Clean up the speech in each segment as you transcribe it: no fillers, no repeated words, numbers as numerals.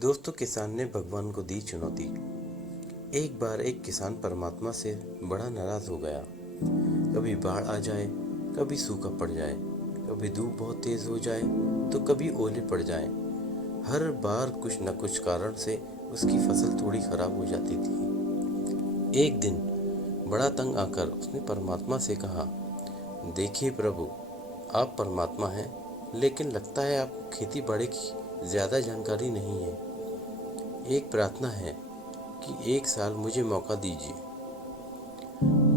दोस्तों, किसान ने भगवान को दी चुनौती। एक बार एक किसान परमात्मा से बड़ा नाराज हो गया। कभी बाढ़ आ जाए, कभी सूखा पड़ जाए, कभी धूप बहुत तेज हो जाए तो कभी ओले पड़ जाए। हर बार कुछ न कुछ कारण से उसकी फसल थोड़ी खराब हो जाती थी। एक दिन बड़ा तंग आकर उसने परमात्मा से कहा, देखिए प्रभु, आप परमात्मा हैं, लेकिन लगता है आपको खेती बाड़ी की ज़्यादा जानकारी नहीं है। एक प्रार्थना है कि एक साल मुझे मौका दीजिए,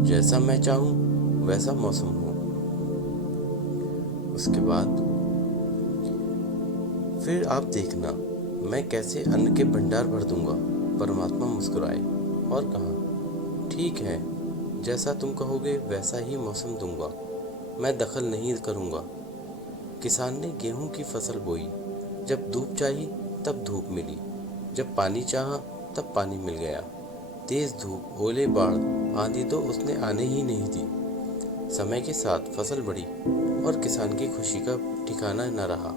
जैसा मैं चाहूँ वैसा मौसम हो। उसके बाद फिर आप देखना मैं कैसे अन्न के भंडार भर दूंगा। परमात्मा मुस्कुराए और कहा, ठीक है, जैसा तुम कहोगे वैसा ही मौसम दूंगा, मैं दखल नहीं करूंगा। किसान ने गेहूं की फसल बोई। जब धूप चाहिए तब धूप मिली, जब पानी चाहा तब पानी मिल गया। तेज धूप, ओले, बाढ़, आंधी तो उसने आने ही नहीं दी। समय के साथ फसल बढ़ी और किसान की खुशी का ठिकाना न रहा,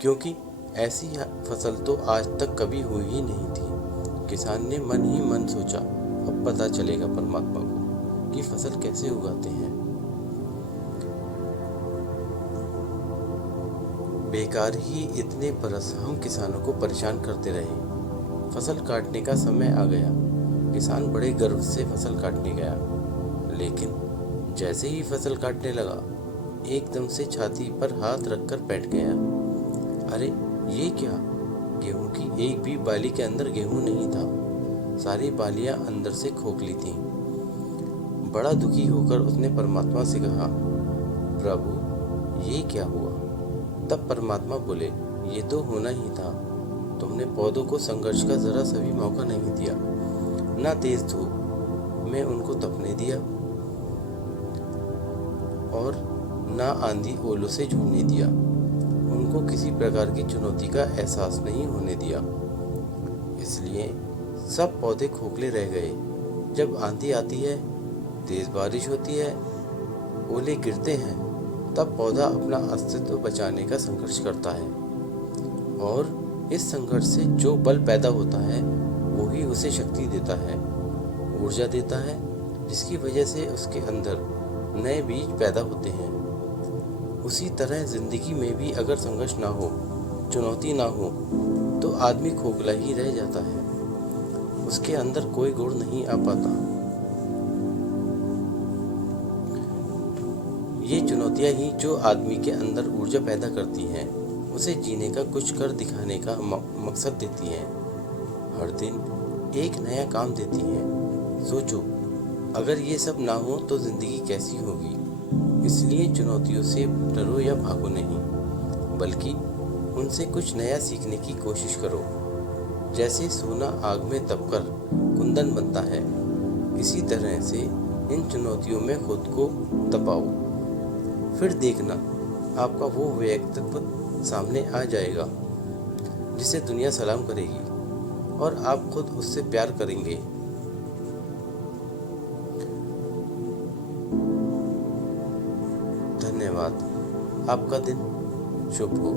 क्योंकि ऐसी फसल तो आज तक कभी हुई ही नहीं थी। किसान ने मन ही मन सोचा, अब पता चलेगा परमात्मा को कि फसल कैसे उगाते हैं। बेकार ही इतने बरस हम किसानों को परेशान करते रहे। फसल काटने का समय आ गया। किसान बड़े गर्व से फसल काटने गया, लेकिन जैसे ही फसल काटने लगा, एकदम से छाती पर हाथ रखकर बैठ गया। अरे ये क्या? गेहूं की एक भी बाली के अंदर गेहूं नहीं था। सारी बालियां अंदर से खोखली थीं। बड़ा दुखी होकर उसने परमात्मा से कहा, प्रभु, ये क्या हुआ? तब परमात्मा बोले, ये तो होना ही था। तुमने पौधों को संघर्ष का जरा सा भी मौका नहीं दिया। ना तेज धूप में उनको तपने दिया और ना आंधी ओलों से जूझने दिया। उनको किसी प्रकार की चुनौती का एहसास नहीं होने दिया। इसलिए सब पौधे खोखले रह गए। जब आंधी आती है, तेज बारिश होती है, ओले गिरते हैं, तब पौधा अपना अस्तित्व बचाने का संघर्ष करता है। और इस संघर्ष से जो बल पैदा होता है, वो ही उसे शक्ति देता है, ऊर्जा देता है, जिसकी वजह से उसके अंदर नए बीज पैदा होते हैं। उसी तरह जिंदगी में भी अगर संघर्ष ना हो, चुनौती ना हो, तो आदमी खोखला ही रह जाता है। उसके अंदर कोई गुण नहीं आ पाता। ये चुनौतियां ही जो आदमी के अंदर ऊर्जा पैदा करती हैं, उसे जीने का कुछ कर दिखाने का मकसद देती हैं। हर दिन एक नया काम देती हैं। सोचो, अगर ये सब ना हो तो जिंदगी कैसी होगी? इसलिए चुनौतियों से डरो या भागो नहीं, बल्कि उनसे कुछ नया सीखने की कोशिश करो। जैसे सोना आग में तपकर कुंदन बनता है, इसी तरह से इन चुनौतियों में खुद को तपाओ। फिर देखना, आपका वो व्यक्तित्व सामने आ जाएगा जिसे दुनिया सलाम करेगी और आप खुद उससे प्यार करेंगे। धन्यवाद। आपका दिन शुभ हो।